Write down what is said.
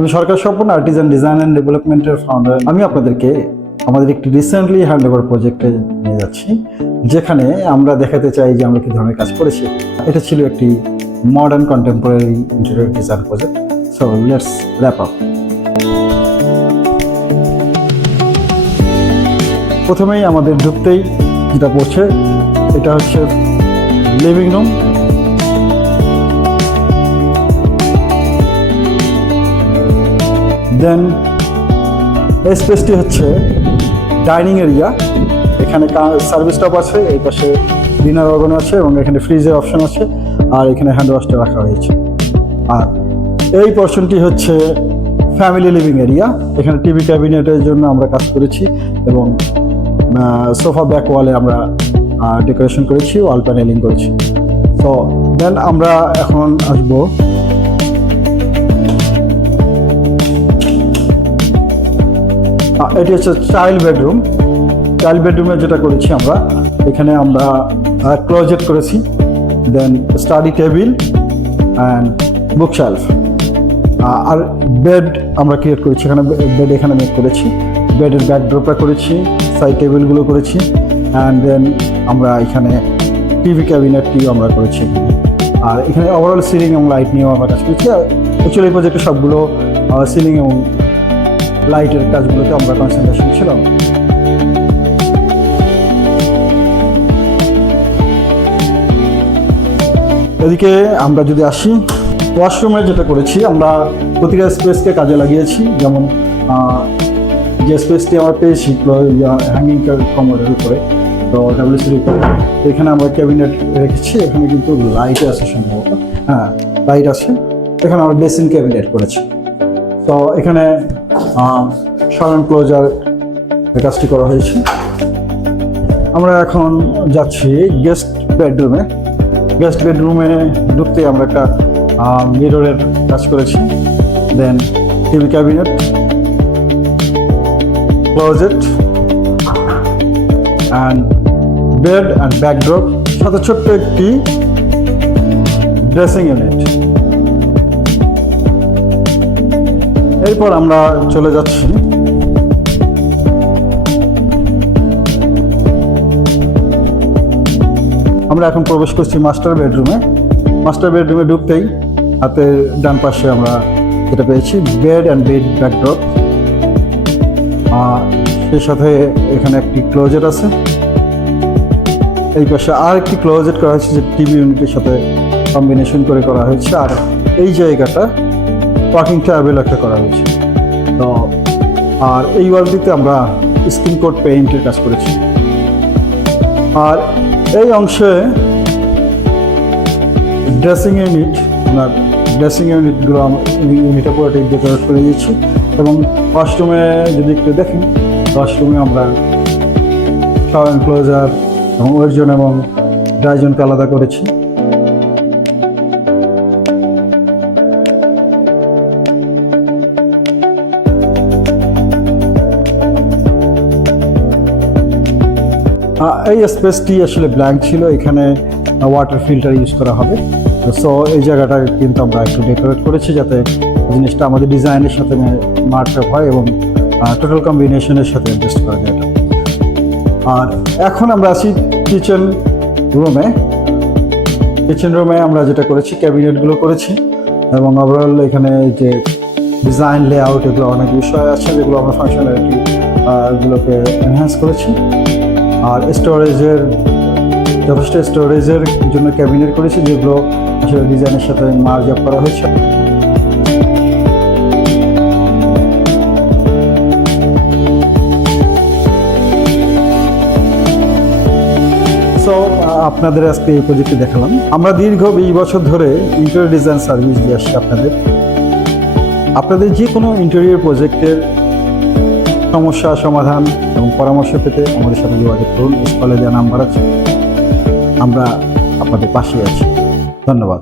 আমি সরকার Swapan Artisan design and ডেভেলপমেন্টের founder. আমি আপনাদেরকে আমাদের একটি রিসেন্টলি হ্যান্ডওভার প্রজেক্টে নিয়ে যাচ্ছি, যেখানে আমরা দেখাতে চাই যে আমরা কি ধরনের কাজ করেছি। এটা ছিল একটি modern contemporary interior design project. So let's wrap up. প্রথমেই আমাদের ঢুকতেই যেটা পড়ছে, এটা হচ্ছে লিভিং রুম। দেন এই স্পেসটি হচ্ছে ডাইনিং এরিয়া। এখানে সার্ভিস টপ আছে, এই পাশে ডিনার ওভেন আছে এবং এখানে ফ্রিজের অপশন আছে, আর এখানে হ্যান্ড ওয়াশটা রাখা হয়েছে। আর এই পোর্শনটি হচ্ছে ফ্যামিলি লিভিং এরিয়া। এখানে টিভি ক্যাবিনেটের জন্য আমরা কাজ করেছি এবং সোফা ব্যাক ওয়ালে আমরা ডেকোরেশন করেছি, ওয়াল প্যানেলিং করেছি। তো দেন আমরা এখন আসবো এটি হচ্ছে চাইল্ড বেডরুম। চাইল্ড বেডরুমে যেটা করেছি আমরা, এখানে আমরা ক্লোজেট করেছি, then study table and book shelf, আর বেড আমরা ক্রিয়েট করেছি। এখানে বেড এখানে মেক করেছি, বেডের ব্যাকড্রপটা করেছি, সাইড টেবিলগুলো করেছি, অ্যান্ড দেন আমরা এখানে টিভি ক্যাবিনেটটিও আমরা করেছি। আর এখানে ওভারঅল সিলিং এবং লাইট নিয়েও আমরা কাজ করেছি। অ্যাকচুয়ালি এই প্রজেক্টে সবগুলো সিলিং এবং লাইটের কাজগুলোতে আমরা কনসেন্ট্রেশন ছিলাম। এদিকে আমরা যদি আসি, ওয়াশরুমে যেটা করেছি, আমরা প্রতিটা স্পেসকে কাজে লাগিয়েছি। যেমন যে স্পেসটি আমরা পেয়েছি হ্যাঙ্গিং কমোডের উপরে, তো ডাব্লিউসির উপরে, এখানে আমরা ক্যাবিনেট রেখেছি। এখানে কিন্তু লাইট আছে সম্ভবত, হ্যাঁ লাইট আছে। এখানে আমরা বেসিন ক্যাবিনেট করেছি। তো এখানে সারান ক্লোজার কাজটি করা হয়েছে। আমরা এখন যাচ্ছি গেস্ট বেডরুমে। গেস্ট বেডরুমে ঢুকতে আমরা একটা মিররের কাজ করেছি, then TV cabinet, closet and bed and backdrop, সাথে ছোট্ট একটি ড্রেসিং ইউনিট। এরপর আমরা চলে যাচ্ছি আমরা এখন প্রবেশ করছি মাস্টার বেডরুমে। মাস্টার বেডরুমে ঢুকতেই হাতের ডান পাশে আমরা যেটা পেয়েছি, বেড অ্যান্ড বেড ব্যাকড্রপ, সেই সাথে এখানে একটি ক্লোজেট আছে। এই পাশে আর একটি ক্লোজেট করা হয়েছে, যে টিভি ইউনিটের সাথে কম্বিনেশন করে করা হয়েছে। আর এই জায়গাটা ওয়ার্কিং টেবিল একটা করা হয়েছে। তো আর এই ওয়ালটিতে আমরা স্কিন কোট পেইন্টের কাজ করেছি। আর এই অংশে ড্রেসিং ইউনিট, আপনার ড্রেসিং ইউনিটগুলো ইউনিটে পুরোটাই ডেকোরেট করে দিয়েছি। এবং ওয়াশরুমে যদি একটু দেখেন, ওয়াশরুমে আমরা শাওয়ার এনক্লোজার এবং ওয়েট জোন এবং ড্রাই জোনকে আলাদা করেছি। এই স্পেসটি আসলে ব্ল্যাঙ্ক ছিল, এখানে ওয়াটার ফিল্টার ইউজ করা হবে। সো এই জায়গাটা কিন্তু আমরা একটু ডেকোরেট করেছি, যাতে জিনিসটা আমাদের ডিজাইনের সাথে মার্চ আপ হয় এবং টোটাল কম্বিনেশনের সাথে অ্যাডজাস্ট করা যায়। আর এখন আমরা আসি কিচেন রুমে। কিচেন রুমে আমরা যেটা করেছি, ক্যাবিনেটগুলো করেছি এবং ওভারঅল এখানে যে ডিজাইন লেআউট, এগুলো অনেক বিষয় আছে যেগুলো আমরা ফাংশনালিটি গুলোকে এনহ্যান্স করেছি। আর স্টোরেজের যথেষ্ট স্টোরেজের জন্য ক্যাবিনেট করেছি, যেগুলো আসলে ডিজাইনের সাথে মার্জ আপ করা হয়েছে। সো আপনাদের আজকে এই প্রজেক্টে দেখালাম। আমরা দীর্ঘ 20 বছর ধরে ইন্টেরিয়র ডিজাইন সার্ভিস দিয়ে আসছি আপনাদের যে কোনো ইন্টেরিয়র প্রজেক্টের সমস্যা সমাধান এবং পরামর্শ পেতে আমাদের সাথে যোগাযোগ করুন। স্ক্রলে দেওয়া নাম্বার আছে, আমরা আপনাদের পাশে আছি। ধন্যবাদ।